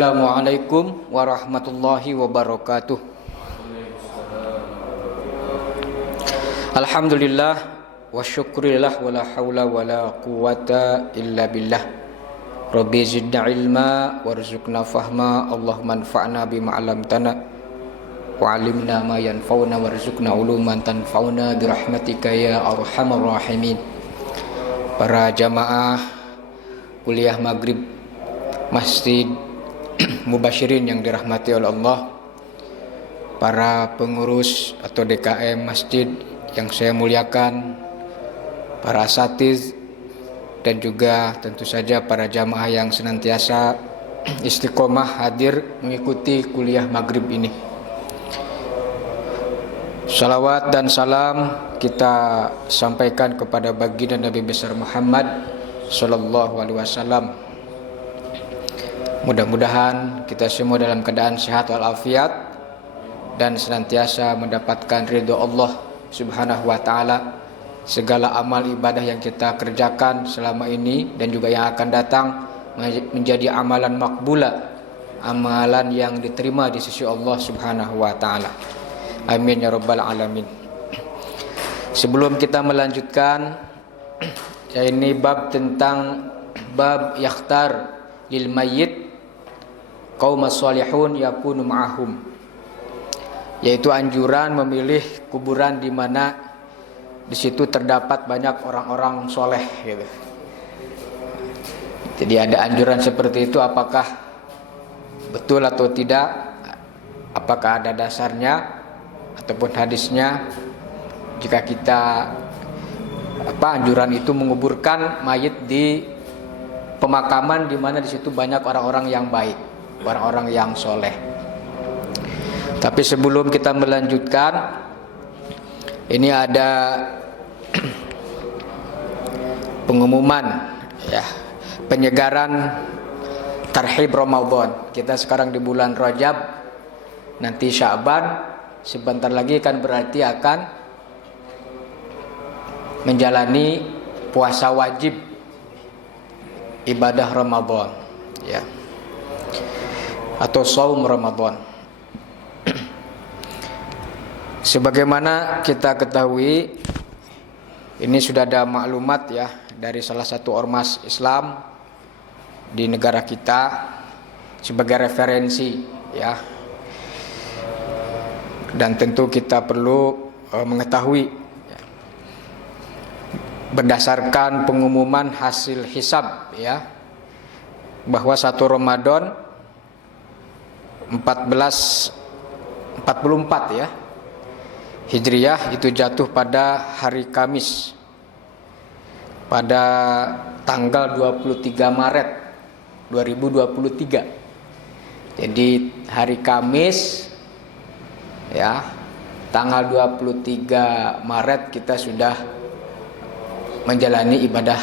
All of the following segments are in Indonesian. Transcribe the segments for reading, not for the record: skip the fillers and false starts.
Assalamualaikum warahmatullahi wabarakatuh. Alhamdulillah wa syukurillah wa la hawla wa la quwata illa billah. Rabbi zidna ilma warzuqna fahma. Allahumma anfa'na bima 'allamtana wa 'allimna ma yanfa'una warzuqna uluman tanfa'una birahmatika ya arhamar rahimin. Para jamaah kuliah maghrib Masjid Mubasyirin yang dirahmati oleh Allah, para pengurus atau DKM masjid yang saya muliakan, para asatiz, dan juga tentu saja para jamaah yang senantiasa istiqomah hadir mengikuti kuliah maghrib ini. Salawat dan salam kita sampaikan kepada baginda Nabi besar Muhammad Sallallahu Alaihi Wasallam. Mudah-mudahan kita semua dalam keadaan sehat walafiat dan senantiasa mendapatkan ridho Allah Subhanahu wa taala. Segala amal ibadah yang kita kerjakan selama ini dan juga yang akan datang menjadi amalan makbula, amalan yang diterima di sisi Allah Subhanahu wa taala. Amin ya rabbal alamin. Sebelum kita melanjutkan, ini bab tentang bab yakhtar lil mayyit qaumas salihun yakunu ma'ahum, yaitu anjuran memilih kuburan di mana di situ terdapat banyak orang-orang soleh gitu. Jadi ada anjuran seperti itu, apakah betul atau tidak, apakah ada dasarnya ataupun hadisnya jika kita anjuran itu menguburkan mayit di pemakaman di mana di situ banyak orang-orang yang baik, orang-orang yang soleh. Tapi sebelum kita melanjutkan, ini ada pengumuman ya, penyegaran tarhib Ramadan. Kita sekarang di bulan Rajab, nanti Sya'ban, sebentar lagi kan berarti akan menjalani puasa wajib ibadah Ramadan ya, atau saum Ramadan. Sebagaimana kita ketahui, ini sudah ada maklumat ya dari salah satu ormas Islam di negara kita sebagai referensi ya, dan tentu kita perlu mengetahui ya, berdasarkan pengumuman hasil hisab ya, bahwa 1 Ramadan 1444 ya Hijriyah itu jatuh pada hari Kamis pada tanggal 23 Maret 2023. Jadi hari Kamis ya, tanggal 23 Maret kita sudah menjalani ibadah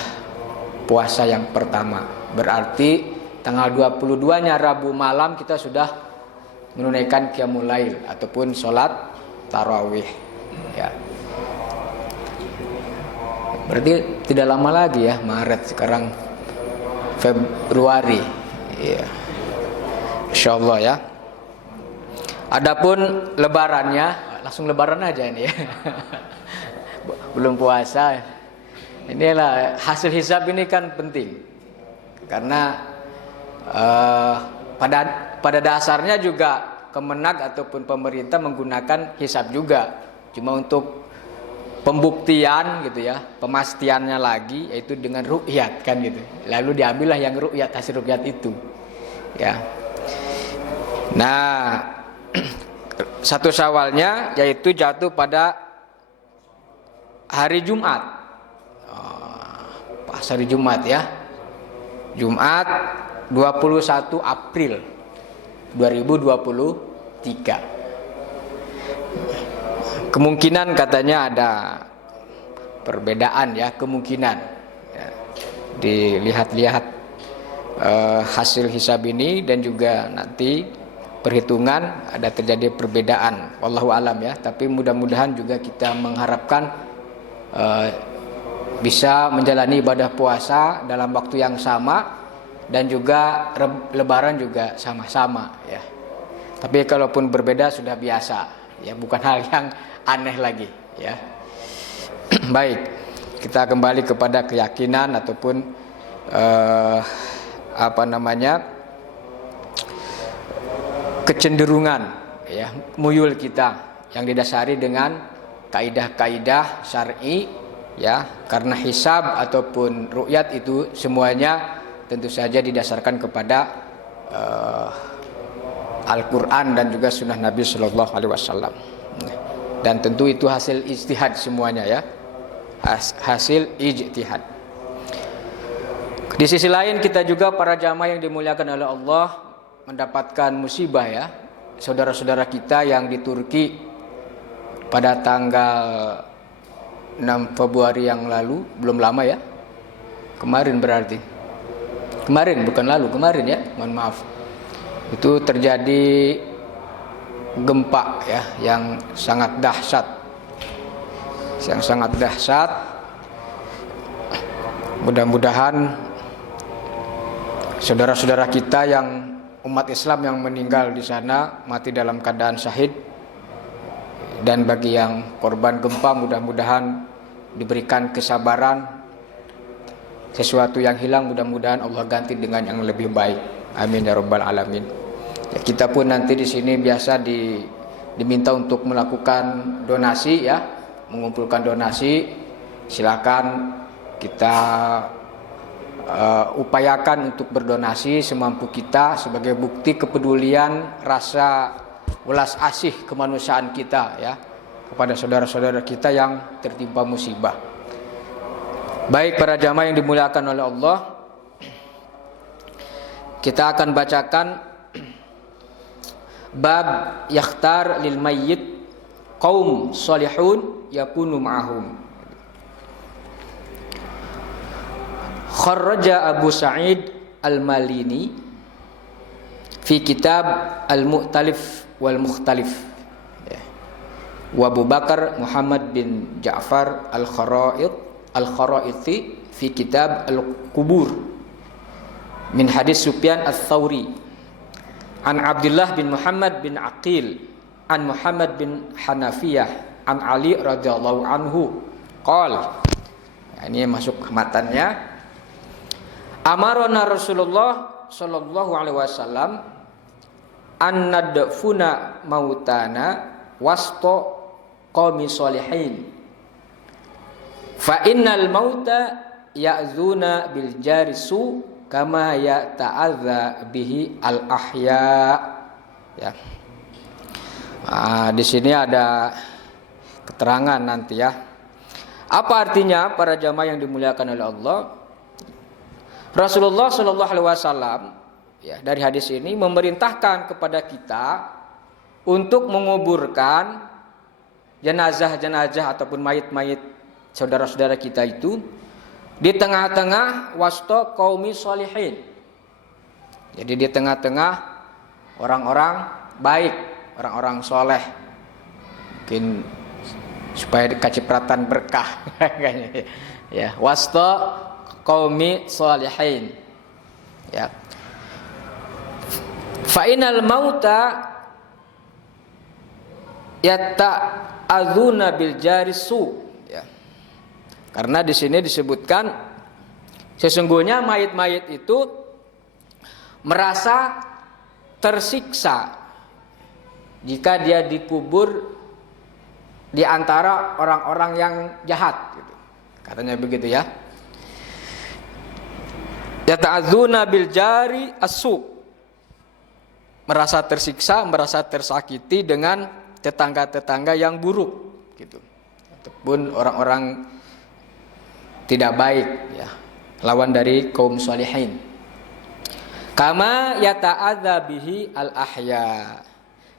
puasa yang pertama. Berarti tanggal 22-nya Rabu malam kita sudah menunaikan qiyamul lail ataupun sholat tarawih ya. Berarti tidak lama lagi ya, Maret, sekarang Februari ya, insyaallah ya. Adapun lebarannya, langsung lebaran aja ini ya. Belum puasa. Inilah hasil hisab ini kan penting, karena pada dasarnya juga Kemenag ataupun pemerintah menggunakan hisab juga, cuma untuk pembuktian gitu ya, pemastiannya lagi, yaitu dengan ru'yat kan gitu. Lalu diambillah yang ru'yat, hasil ru'yat itu ya. Nah, 1 Syawalnya yaitu jatuh pada hari Jumat. Pas hari Jumat ya, Jumat 21 April 2023. Kemungkinan katanya ada perbedaan ya, kemungkinan ya. Dilihat-lihat hasil hisab ini dan juga nanti perhitungan ada terjadi perbedaan, wallahu alam ya. Tapi mudah-mudahan juga kita mengharapkan bisa menjalani ibadah puasa dalam waktu yang sama dan juga Lebaran juga sama-sama ya. Tapi kalaupun berbeda sudah biasa ya, bukan hal yang aneh lagi ya. Baik, kita kembali kepada keyakinan ataupun kecenderungan ya, muyul kita yang didasari dengan kaidah-kaidah syar'i ya, karena hisab ataupun ru'yat itu semuanya tentu saja didasarkan kepada Al-Quran dan juga sunnah Nabi Sallallahu Alaihi Wasallam. Dan tentu itu hasil ijtihad semuanya ya, hasil ijtihad. Di sisi lain kita juga para jamaah yang dimuliakan oleh Allah mendapatkan musibah ya, saudara-saudara kita yang di Turki pada tanggal 6 Februari yang lalu, belum lama ya, kemarin berarti, kemarin bukan lalu, kemarin ya, mohon maaf, itu terjadi gempa ya yang sangat dahsyat, Mudah-mudahan saudara-saudara kita yang umat Islam yang meninggal di sana mati dalam keadaan syahid, dan bagi yang korban gempa mudah-mudahan diberikan kesabaran. Sesuatu yang hilang mudah-mudahan Allah ganti dengan yang lebih baik. Amin ya rabbal alamin. Ya, kita pun nanti di sini biasa diminta untuk melakukan donasi ya, mengumpulkan donasi. Silakan kita upayakan untuk berdonasi semampu kita sebagai bukti kepedulian, rasa welas asih kemanusiaan kita ya kepada saudara-saudara kita yang tertimpa musibah. Baik para jamaah yang dimuliakan oleh Allah, kita akan bacakan bab yakhtar lil mayyit qaum salihun yakunu ma'ahum. Kharraja Abu Sa'id Al-Malini fi kitab Al-Mu'talif wal Mukhtalif ya. Wa Abu Bakar Muhammad bin Ja'far Al-Kharaiti fi kitab Al-Qubur min hadis Sufyan Ats-Tsauri an Abdullah bin Muhammad bin Aqil an Muhammad bin Hanafiyah an Ali radhiyallahu anhu qala. Ini masuk matannya. Amarona Rasulullah sallallahu alaihi wasallam an nadfuna mautana wasta qaumi sholihin fa innal mauta ya'zuna bil jarisu kama ya'ta'adza bihi al ahya ya. Di sini ada keterangan nanti ya. Apa artinya para jamaah yang dimuliakan oleh Allah? Rasulullah Shallallahu Alaihi Wasallam ya, dari hadis ini memerintahkan kepada kita untuk menguburkan jenazah-jenazah ataupun mayit-mayit saudara-saudara kita itu di tengah-tengah wasta qaumi sholihin. Jadi di tengah-tengah orang-orang baik, orang-orang soleh, mungkin supaya dikacipratan berkah ya, wasta qaumi sholihin ya. Fa inal mauta yata'adzuna bil jarisu ya. Karena di sini disebutkan sesungguhnya mayit-mayit itu merasa tersiksa jika dia dikubur di antara orang-orang yang jahat gitu. Katanya begitu ya. Yata'adzuna bil jari as-su, merasa tersiksa, merasa tersakiti dengan tetangga-tetangga yang buruk gitu, ataupun orang-orang tidak baik ya, lawan dari kaum sholihin. Kama yata'adza bihi al ahya,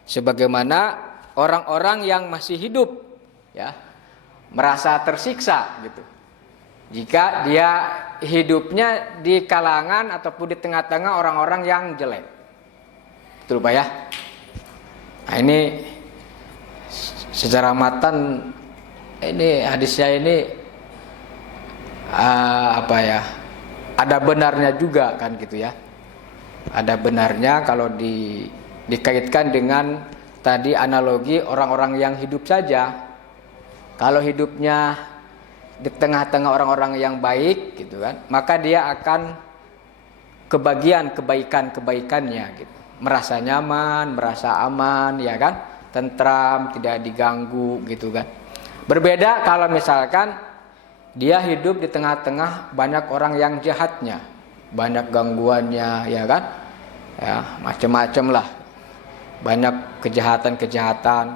sebagaimana orang-orang yang masih hidup ya merasa tersiksa gitu jika dia hidupnya di kalangan ataupun di tengah-tengah orang-orang yang jelek. Betul Pak ya? Nah ini secara matan ini hadisnya ini ada benarnya juga kan gitu ya. Ada benarnya kalau dikaitkan dengan tadi analogi orang-orang yang hidup saja. Kalau hidupnya di tengah-tengah orang-orang yang baik gitu kan, maka dia akan kebagian kebaikan-kebaikannya gitu. Merasa nyaman, merasa aman ya kan, tentram, tidak diganggu gitu kan. Berbeda kalau misalkan dia hidup di tengah-tengah banyak orang yang jahatnya, banyak gangguannya ya kan, ya macam-macam lah, banyak kejahatan-kejahatan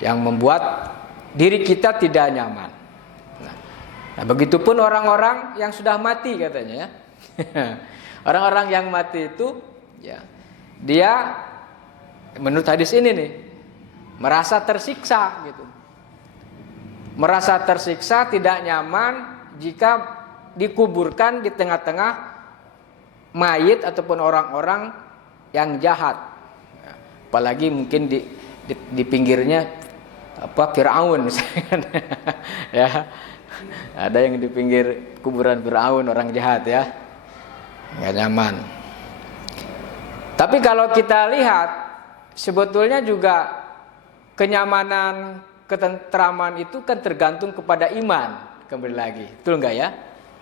yang membuat diri kita tidak nyaman. Nah, begitupun orang-orang yang sudah mati katanya ya. Orang-orang yang mati itu ya, dia menurut hadis ini nih merasa tersiksa gitu. Merasa tersiksa, tidak nyaman jika dikuburkan di tengah-tengah mayit ataupun orang-orang yang jahat. Apalagi mungkin di pinggirnya Firaun misalkan. Ya. Ada yang di pinggir kuburan Firaun, orang jahat ya. Enggak nyaman. Tapi kalau kita lihat sebetulnya juga kenyamanan, ketentraman itu kan tergantung kepada iman. Kembali lagi, betul enggak ya?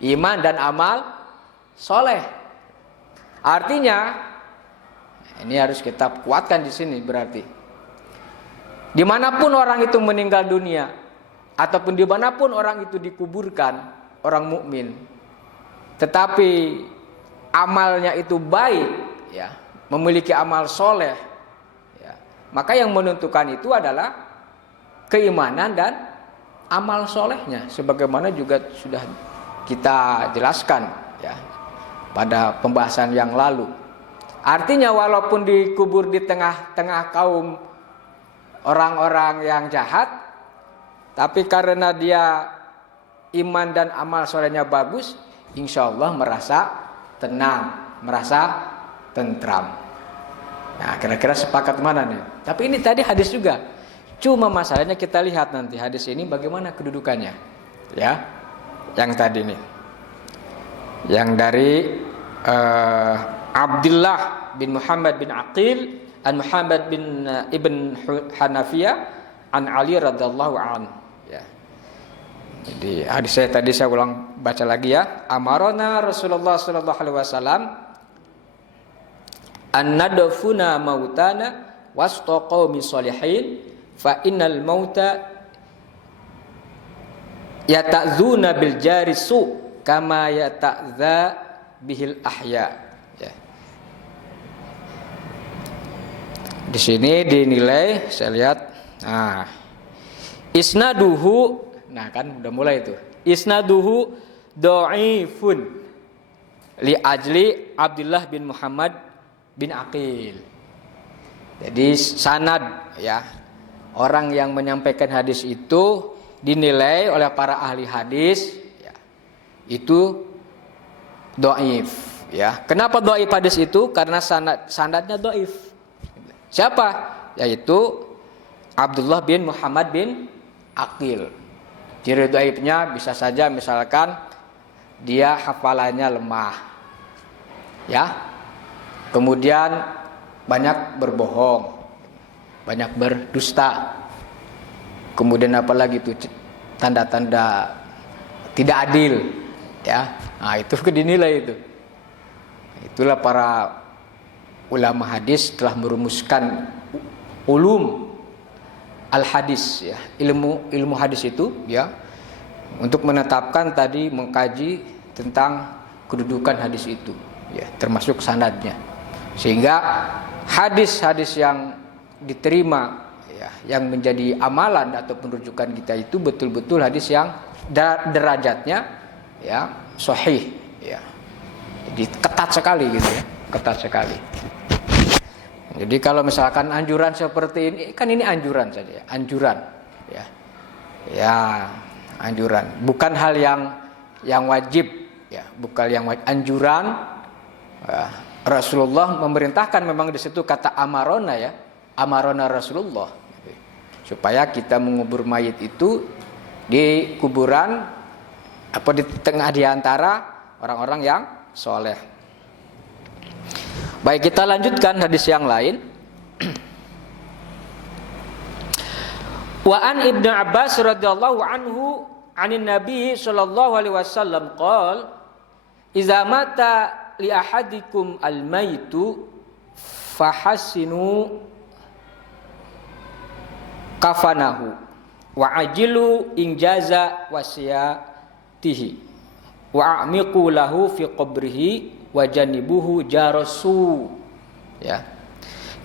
Iman dan amal soleh. Artinya ini harus kita kuatkan di sini berarti. Dimanapun orang itu meninggal dunia, ataupun dimanapun orang itu dikuburkan, orang mukmin, tetapi amalnya itu baik, ya, memiliki amal soleh, ya, maka yang menentukan itu adalah keimanan dan amal solehnya, sebagaimana juga sudah kita jelaskan ya pada pembahasan yang lalu. Artinya walaupun dikubur di tengah-tengah kaum orang-orang yang jahat, tapi karena dia iman dan amal solehnya bagus, insya Allah merasa tenang, merasa tentram. Nah, kira-kira sepakat mana nih? Tapi ini tadi hadis juga. Cuma masalahnya kita lihat nanti hadis ini bagaimana kedudukannya. Ya. Yang tadi nih. Yang dari Abdullah bin Muhammad bin Aqil an Muhammad bin Ibn Hanafiyah an Ali radhiyallahu an. Ya. Jadi hadis tadi saya ulang baca lagi ya. Amarona Rasulullah sallallahu alaihi wasallam an nadfuna mautana wasta qaumi sholihin fa innal mauta yata'zuna bil jari su kama yata'za bihil ahya. Ya. Di sini dinilai saya lihat, nah, isnaduhu, nah kan udah mulai itu. Isnaduhu dhaifun li ajli Abdullah bin Muhammad bin Aqil. Jadi sanad ya, orang yang menyampaikan hadis itu dinilai oleh para ahli hadis ya, itu dhaif ya. Kenapa dhaif hadis itu? Karena sanadnya dhaif. Siapa? Yaitu Abdullah bin Muhammad bin Aqil. Ciri dhaifnya bisa saja misalkan dia hafalannya lemah. Ya. Kemudian banyak berbohong, banyak berdusta. Kemudian apalagi itu tanda-tanda tidak adil, ya. Nah, itu dinilai itu. Itulah para ulama hadis telah merumuskan ulum al-hadis ya, ilmu hadis itu ya, untuk menetapkan tadi, mengkaji tentang kedudukan hadis itu ya, termasuk sanadnya. Sehingga hadis-hadis yang diterima ya, yang menjadi amalan ataupun rujukan kita itu betul-betul hadis yang derajatnya ya sahih ya. Jadi ketat sekali gitu ya, ketat sekali. Jadi kalau misalkan anjuran seperti ini, kan ini anjuran saja, anjuran ya. Ya, anjuran, bukan hal yang wajib ya, bukan yang wajib. Anjuran ya. Rasulullah memerintahkan memang di situ kata amarona ya, amarona Rasulullah, supaya kita mengubur mayit itu di kuburan apa di tengah di antara orang-orang yang soleh. Baik, kita lanjutkan hadis yang lain. Wa an Ibnu Abbas radhiyallahu anhu anin Nabi sallallahu alaihi wasallam qala idza mata li ahadikum al-maitu fahassinu kafanahu wa ajilu injaza wasiyatihi wa amiqu lahu fi qabrihi wa janibuhu jarasu. Ya.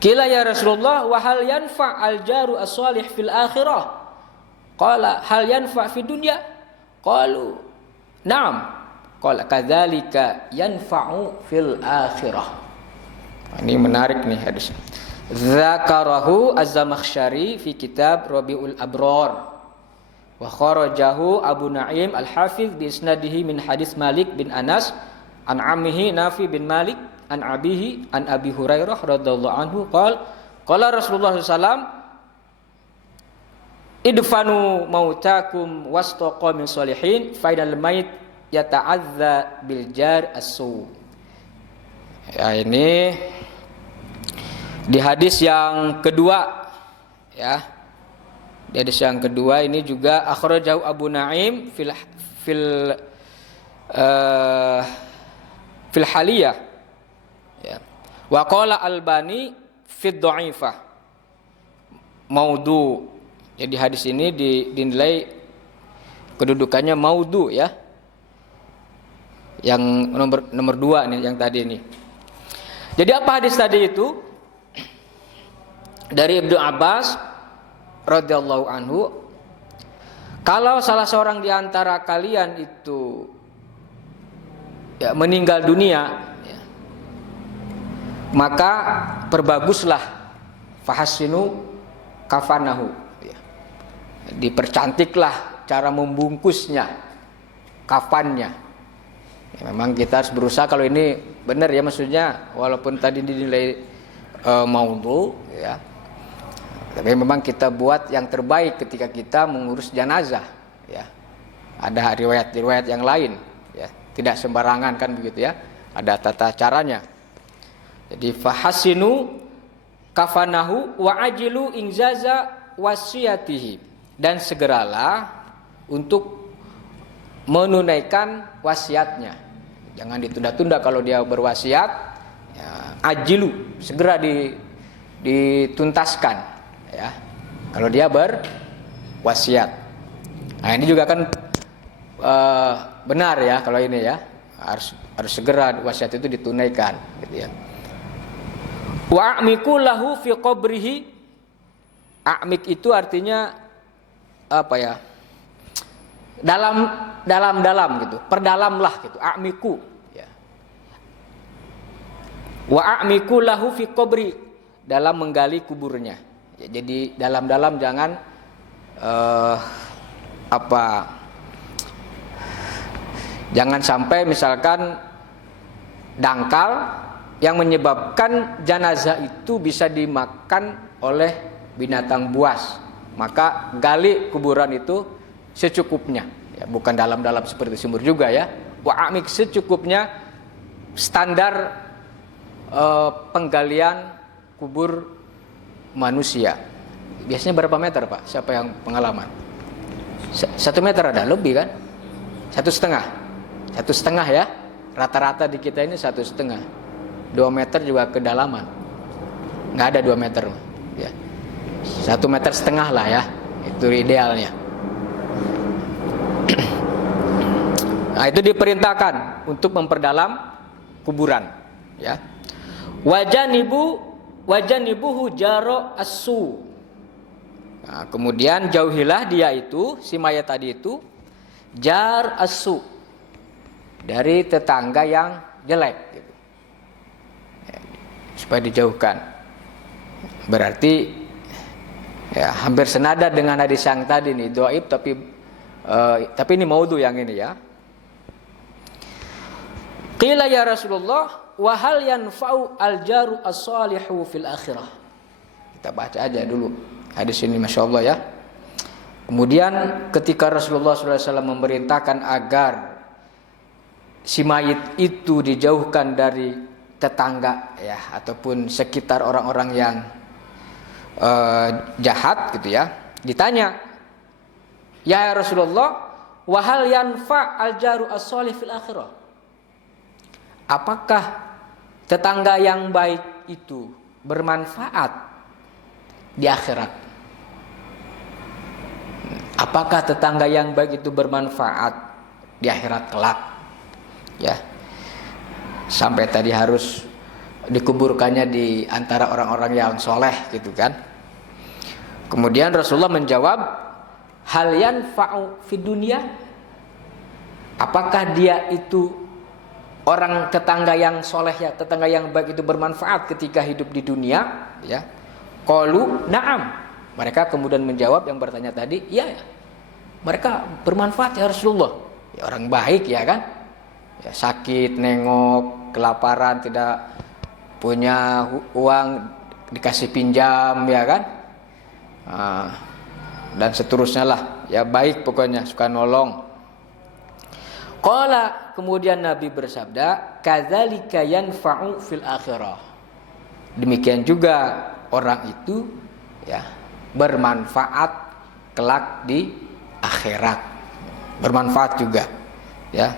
Qila ya Rasulullah wa hal yanfa al jaru as-salih fil akhirah? Qala hal yanfa fi dunya? Qalu na'am. Qala kadzalika yanfa'u fil akhirah. Ini menarik nih hadis. Dzakarahu Az-Zamakhsyari fi kitab Rabiul Abrar wa kharajahu Abu Naim Al-Hafiz bi isnadihi min hadis Malik bin Anas an ammihi Nafi bin Malik an abihi an Abi Hurairah radhiyallahu anhu qala Rasulullah sallallahu idfanu mautakum wastaqa min salihin fa inal mayit yata'adza bil jar as-su. Ya, ini di hadis yang kedua, ya. Di hadis yang kedua ini juga akhrajahu Abu Naim fil haliyah, ya. Wa qala Albani fid dha'ifah maudhu. Jadi hadis ini dinilai kedudukannya maudhu, ya. Yang nomor 2 nih yang tadi ini. Jadi apa hadis tadi itu? Dari Ibnu Abbas radhiyallahu anhu, kalau salah seorang di antara kalian itu ya, meninggal dunia, ya, maka perbaguslah fahassinu kafanahu, ya. Dipercantiklah cara membungkusnya, kafannya. Ya, memang kita harus berusaha kalau ini benar, ya, maksudnya walaupun tadi dinilai maudhu, ya, tapi memang kita buat yang terbaik ketika kita mengurus jenazah, ya. Ada riwayat yang lain, ya. Tidak sembarangan kan begitu, ya. Ada tata caranya. Jadi fahassinu kafanahu wa ajilu injaza wasiyatihi, dan segeralah untuk menunaikan wasiatnya. Jangan ditunda-tunda kalau dia berwasiat, ya, ajilu, segera dituntaskan, ya, kalau dia berwasiat. Nah, ini juga kan benar, ya, kalau ini, ya, harus segera wasiat itu ditunaikan, gitu, ya. Wa a'miku lahu fi qabrihi. A'mik itu artinya apa, ya? Dalam gitu, perdalamlah gitu, a'miku, ya. Wa a'miku lahu fi qabri, dalam menggali kuburnya. Ya, jadi dalam-dalam, jangan jangan sampai misalkan dangkal yang menyebabkan jenazah itu bisa dimakan oleh binatang buas. Maka gali kuburan itu secukupnya, ya, bukan dalam-dalam seperti sumur juga, ya. Wa amik, secukupnya, standar penggalian kubur manusia. Biasanya berapa meter, Pak? Siapa yang pengalaman? 1 meter ada lebih kan? 1,5, ya. Rata-rata di kita ini 1,5. 2 meter juga kedalaman. Nggak ada 2 meter, ya. 1,5 meter lah, ya. Itu idealnya. Nah, itu diperintahkan untuk memperdalam kuburan, ya. Wajanibuhu jaro asu. Nah, kemudian jauhilah dia itu, si mayat tadi itu, jar asu, dari tetangga yang jelek, gitu. Ya, supaya dijauhkan. Berarti, ya, hampir senada dengan hadis yang tadi nih, dhaif tapi ini maudhu yang ini, ya. Qila ya Rasulullah wa hal yanfa'u al-jaru as-salihu fil akhirah. Kita baca aja dulu hadis ini, Masya Allah, ya. Kemudian ketika Rasulullah SAW memerintahkan agar si mayit itu dijauhkan dari tetangga ya ataupun sekitar orang-orang yang jahat gitu ya. Ditanya, ya Rasulullah, wahal yanfa al-jaru as-solih fil akhirah? Apakah tetangga yang baik itu bermanfaat di akhirat? Apakah tetangga yang baik itu bermanfaat di akhirat kelak? Ya. Sampai tadi harus dikuburkannya di antara orang-orang yang soleh gitu kan. Kemudian Rasulullah menjawab, hal yanfa'u fid dunya? Apakah dia itu orang tetangga yang soleh ya, tetangga yang baik itu bermanfaat ketika hidup di dunia? Ya. Qalu na'am. Mereka kemudian menjawab yang bertanya tadi, iya ya. Mereka bermanfaat ya Rasulullah. Ya, orang baik ya kan. Ya, sakit, nengok, kelaparan, tidak punya uang dikasih pinjam ya kan. Dan seterusnya lah. Ya baik pokoknya, suka nolong. Qala, kemudian Nabi bersabda, kadzalika yanfa'u fil akhirah. Demikian juga orang itu ya bermanfaat kelak di akhirat. Bermanfaat juga ya.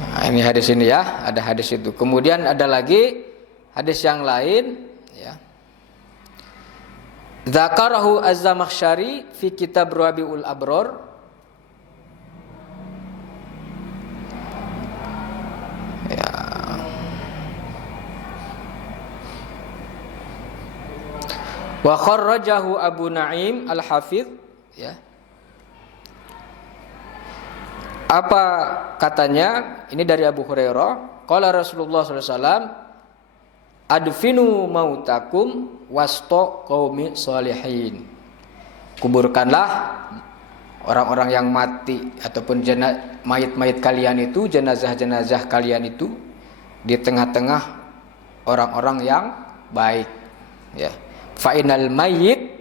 Nah, ini hadis ini ya, ada hadis itu. Kemudian ada lagi hadis yang lain ya. Dzakarahu Az-Zamakhsyari fi kitab Rabiul Abror. Ya. Wa kharrajahu Abu Naim Al-Hafidz ya. Apa katanya? Ini dari Abu Hurairah. Qala Rasulullah sallallahu alaihi wasallam, adfinu mautakum wasto qaumi sholihin. Kuburkanlah orang-orang yang mati ataupun mayit-mayit kalian itu, jenazah-jenazah kalian itu di tengah-tengah orang-orang yang baik. Ya. Fa inal mayyit,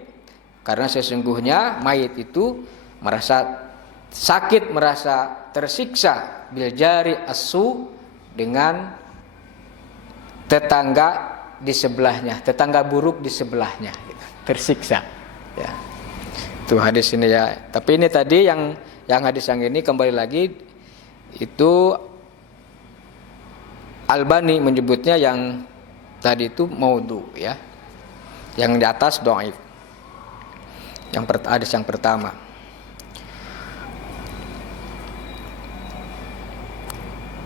karena sesungguhnya mayit itu merasa sakit, merasa tersiksa bil jari asu, dengan tetangga di sebelahnya, tetangga buruk di sebelahnya, tersiksa ya. Itu hadis ini ya. Tapi ini tadi yang hadis yang ini kembali lagi itu Albani menyebutnya yang tadi itu maudhu ya. Yang di atas dhaif. Hadis yang pertama.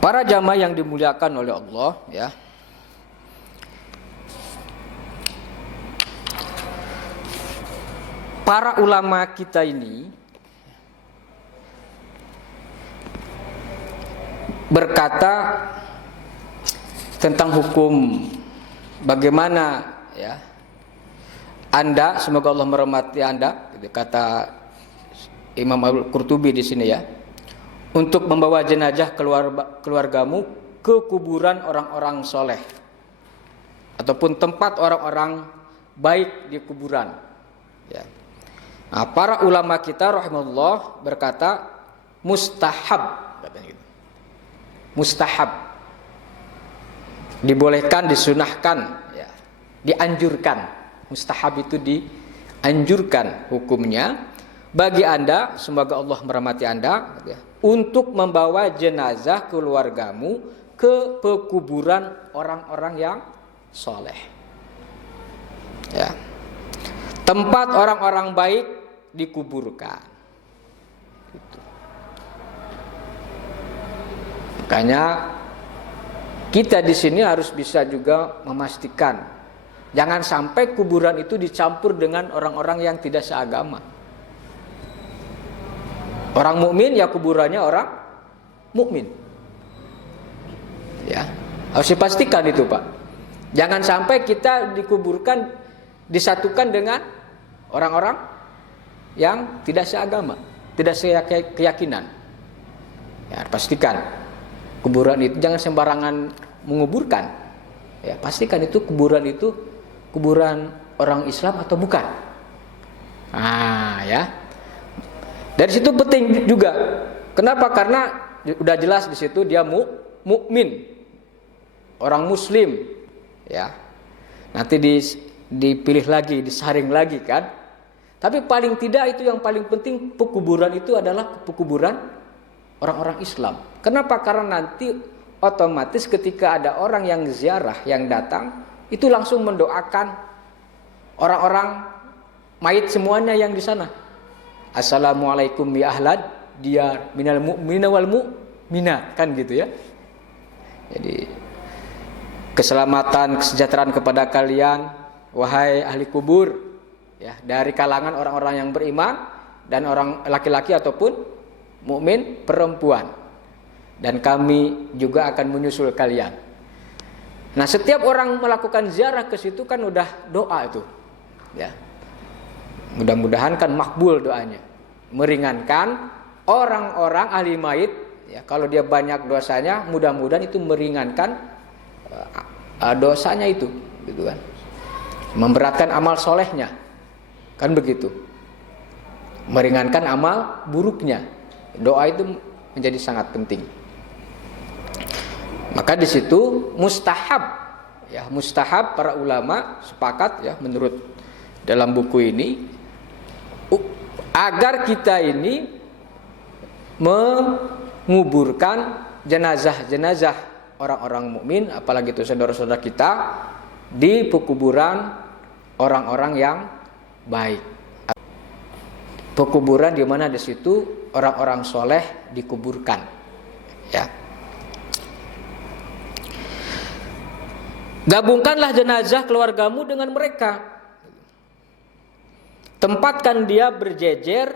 Para jamaah yang dimuliakan oleh Allah ya. Para ulama kita ini berkata tentang hukum bagaimana ya Anda, semoga Allah merahmati Anda, kata Imam Al-Qurtubi di sini ya, untuk membawa jenazah keluargamu ke kuburan orang-orang soleh ataupun tempat orang-orang baik di kuburan ya. Nah, para ulama kita rahimahullah berkata mustahab, katanya gitu. Mustahab, dibolehkan, disunahkan ya. Dianjurkan. Mustahab itu dianjurkan hukumnya bagi Anda, semoga Allah merahmati Anda ya, untuk membawa jenazah keluargamu ke pekuburan orang-orang yang soleh ya. Tempat orang-orang baik dikuburkan gitu. Makanya kita di sini harus bisa juga memastikan jangan sampai kuburan itu dicampur dengan orang-orang yang tidak seagama. Orang mukmin ya kuburannya orang mukmin. Ya, harus dipastikan itu, Pak. Jangan sampai kita dikuburkan disatukan dengan orang-orang yang tidak seagama, tidak sekeyakinan. Ya, pastikan kuburan itu jangan sembarangan menguburkan. Ya, pastikan itu kuburan orang Islam atau bukan. Ya. Dari situ penting juga. Kenapa? Karena udah jelas di situ dia mukmin, orang muslim, ya. Nanti dipilih lagi, disaring lagi kan. Tapi paling tidak itu yang paling penting, pekuburan itu adalah pekuburan orang-orang Islam. Kenapa? Karena nanti otomatis ketika ada orang yang ziarah, yang datang, itu langsung mendoakan orang-orang mayit semuanya yang di sana. Assalamualaikum ya ahlad diyar minal mu'mina wal mu'minat, kan gitu ya. Jadi keselamatan, kesejahteraan kepada kalian wahai ahli kubur, ya, dari kalangan orang-orang yang beriman dan orang laki-laki ataupun mukmin perempuan, dan kami juga akan menyusul kalian. Nah, setiap orang melakukan ziarah ke situ kan udah doa itu, ya. Mudah-mudahan kan makbul doanya, meringankan orang-orang ahli mayit, ya. Kalau dia banyak dosanya, mudah-mudahan itu meringankan dosanya itu, gitu kan. Memberatkan amal solehnya, kan begitu. Meringankan amal buruknya. Doa itu menjadi sangat penting. Maka di situ mustahab, ya, mustahab para ulama sepakat, ya, menurut dalam buku ini, agar kita ini menguburkan jenazah-jenazah orang-orang mukmin, apalagi itu saudara-saudara kita, di pekuburan orang-orang yang baik. Pekuburan di mana di situ orang-orang soleh dikuburkan, ya. Gabungkanlah jenazah keluargamu dengan mereka. Tempatkan dia berjejer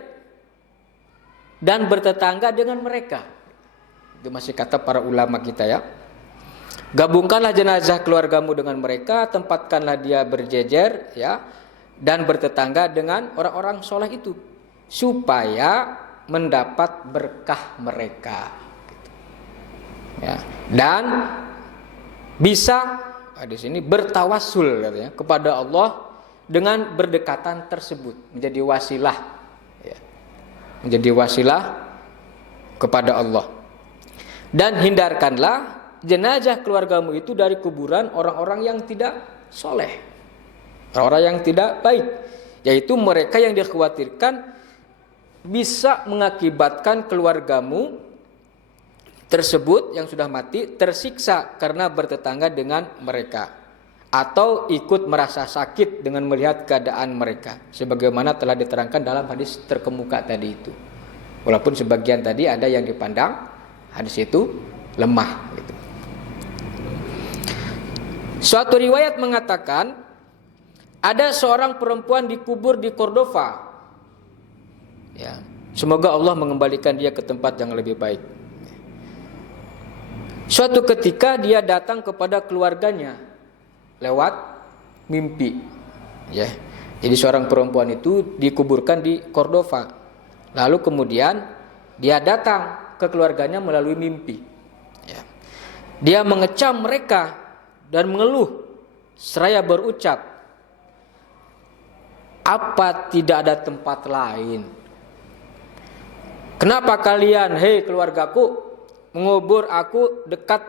dan bertetangga dengan mereka. Itu masih kata para ulama kita, ya. Gabungkanlah jenazah keluargamu dengan mereka, tempatkanlah dia berjejer, ya, dan bertetangga dengan orang-orang soleh itu, supaya mendapat berkah mereka, ya. Dan bisa di sini bertawassul, katanya, kepada Allah dengan berdekatan tersebut, menjadi wasilah, ya, menjadi wasilah kepada Allah. Dan hindarkanlah jenazah keluargamu itu dari kuburan orang-orang yang tidak soleh, orang-orang yang tidak baik, yaitu mereka yang dikhawatirkan bisa mengakibatkan keluargamu tersebut yang sudah mati tersiksa karena bertetangga dengan mereka, atau ikut merasa sakit dengan melihat keadaan mereka, sebagaimana telah diterangkan dalam hadis terkemuka tadi itu. Walaupun sebagian tadi ada yang dipandang hadis itu lemah, gitu. Suatu riwayat mengatakan ada seorang perempuan dikubur di Cordova, ya. Semoga Allah mengembalikan dia ke tempat yang lebih baik. Suatu ketika dia datang kepada keluarganya lewat mimpi, ya. Jadi seorang perempuan itu dikuburkan di Cordova. Lalu kemudian dia datang ke keluarganya melalui mimpi, ya. Dia mengecam mereka dan mengeluh seraya berucap, apa tidak ada tempat lain? Kenapa kalian, hei keluargaku, mengubur aku dekat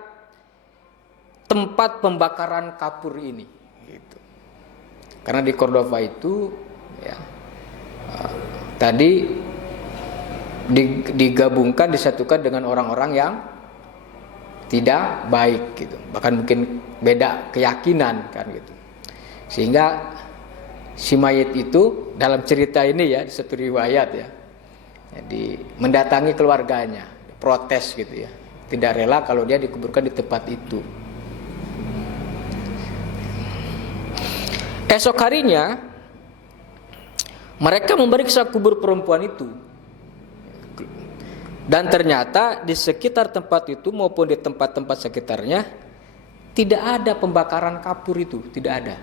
tempat pembakaran kapur ini, gitu. Karena di Cordova itu, ya, tadi digabungkan, disatukan dengan orang-orang yang tidak baik, gitu. Bahkan mungkin beda keyakinan, kan, gitu. Sehingga si mayit itu dalam cerita ini, ya, di satu riwayat, ya, jadi mendatangi keluarganya, protes, gitu, ya, tidak rela kalau dia dikuburkan di tempat itu. Esok harinya mereka memeriksa kubur perempuan itu, dan ternyata di sekitar tempat itu maupun di tempat-tempat sekitarnya tidak ada pembakaran kapur itu, tidak ada.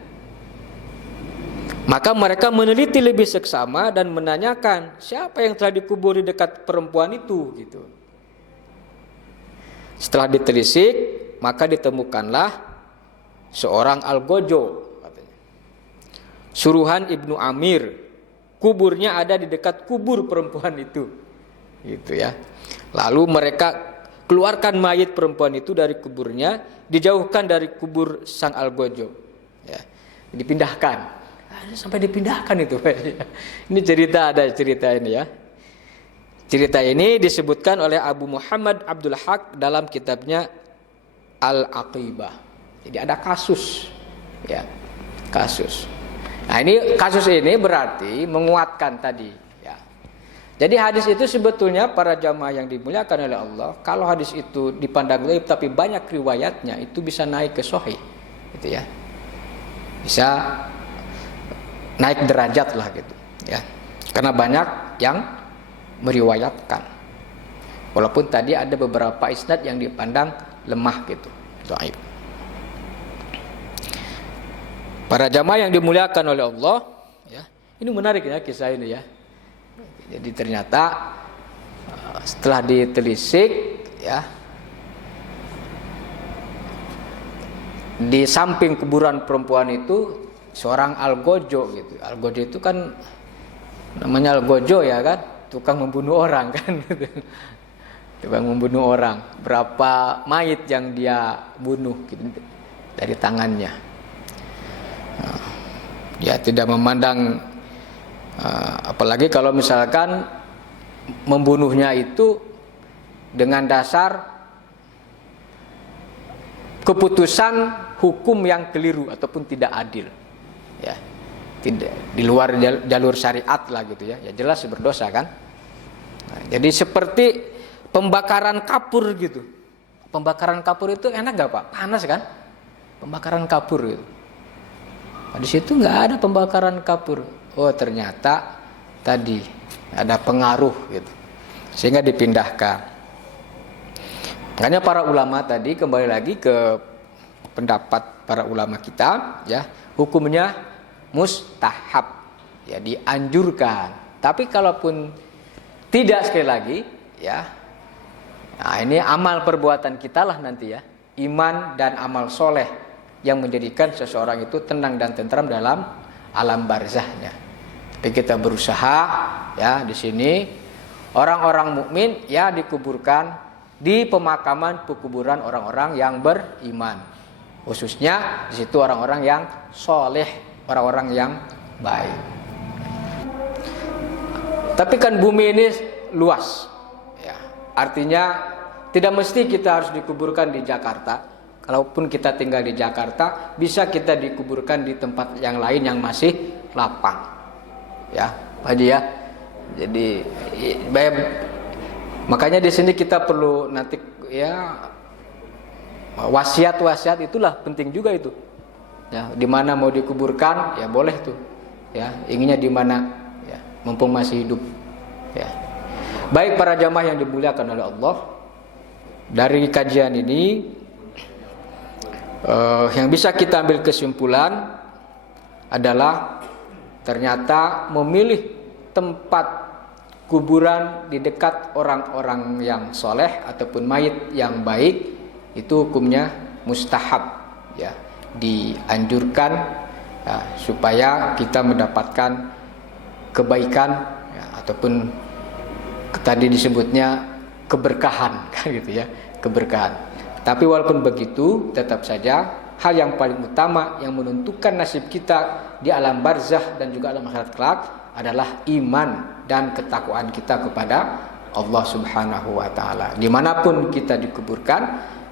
Maka mereka meneliti lebih seksama dan menanyakan siapa yang telah dikubur di dekat perempuan itu, gitu. Setelah ditelisik, maka ditemukanlah seorang Al-Gojo, katanya, suruhan Ibnu Amir. Kuburnya ada di dekat kubur perempuan itu, gitu, ya. Lalu mereka keluarkan mayit perempuan itu dari kuburnya, dijauhkan dari kubur sang algojo, ya, dipindahkan. Sampai dipindahkan itu. Ini ada cerita ini ya. Cerita ini disebutkan oleh Abu Muhammad Abdul Haq dalam kitabnya Al-Aqibah. Jadi ada kasus, ya, kasus. Nah, kasus ini berarti menguatkan tadi. Jadi hadis itu sebetulnya para jamaah yang dimuliakan oleh Allah, kalau hadis itu dipandang dhaif tapi banyak riwayatnya, itu bisa naik ke sahih, gitu ya. Bisa naik derajat lah gitu, ya. Karena banyak yang meriwayatkan. Walaupun tadi ada beberapa isnad yang dipandang lemah gitu, dhaif. Para jamaah yang dimuliakan oleh Allah, ya. Ini menarik ya kisah ini ya. Jadi ternyata setelah ditelisik, ya, di samping kuburan perempuan itu seorang algojo gitu. Algojo itu kan namanya algojo ya kan, tukang membunuh orang kan. Tukang membunuh orang. Berapa mayit yang dia bunuh gitu, dari tangannya. Dia tidak memandang, apalagi kalau misalkan membunuhnya itu dengan dasar keputusan hukum yang keliru ataupun tidak adil, ya, tidak di luar jalur syariat lah gitu ya, ya jelas berdosa kan. Nah, jadi seperti pembakaran kapur gitu. Pembakaran kapur itu enak nggak Pak? Panas kan? Pembakaran kapur gitu. Nah, di situ nggak ada pembakaran kapur. Oh ternyata tadi ada pengaruh gitu, sehingga dipindahkan. Makanya para ulama tadi, kembali lagi ke pendapat para ulama kita, ya, hukumnya mustahab, ya, dianjurkan. Tapi kalaupun tidak, sekali lagi, ya, nah ini amal perbuatan kita lah nanti ya, iman dan amal soleh yang menjadikan seseorang itu tenang dan tentram dalam alam barzahnya. Tapi kita berusaha, ya, di sini orang-orang mukmin ya dikuburkan di pemakaman pekuburan orang-orang yang beriman. Khususnya di situ orang-orang yang soleh, orang-orang yang baik. Tapi kan bumi ini luas, ya. Artinya tidak mesti kita harus dikuburkan di Jakarta. Kalaupun kita tinggal di Jakarta, bisa kita dikuburkan di tempat yang lain yang masih lapang. Ya, Pak Haji ya. Jadi makanya di sini kita perlu nanti ya wasiat-wasiat itulah penting juga itu. Ya, di mana mau dikuburkan ya boleh tuh. Ya, inginnya di mana ya, mumpung masih hidup. Ya. Baik para jamaah yang dimuliakan oleh Allah, dari kajian ini yang bisa kita ambil kesimpulan adalah ternyata memilih tempat kuburan di dekat orang-orang yang soleh ataupun mayit yang baik itu hukumnya mustahab, ya, dianjurkan, ya, supaya kita mendapatkan kebaikan, ya, ataupun tadi disebutnya keberkahan kan gitu ya, keberkahan. Tapi walaupun begitu, tetap saja hal yang paling utama yang menentukan nasib kita di alam barzah dan juga alam akhirat kelak adalah iman dan ketakwaan kita kepada Allah Subhanahu wa taala. Dimanapun kita dikuburkan,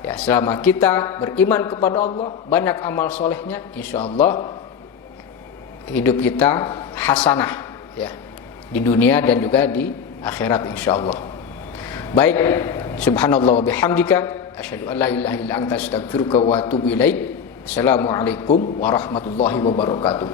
ya, selama kita beriman kepada Allah, banyak amal solehnya, insya Allah hidup kita hasanah, ya, di dunia dan juga di akhirat insya Allah. Baik, subhanallah wa bihamdika asyhadu an la ilaha illa anta astaghfiruka wa atubu ilaik. Assalamualaikum warahmatullahi wabarakatuh.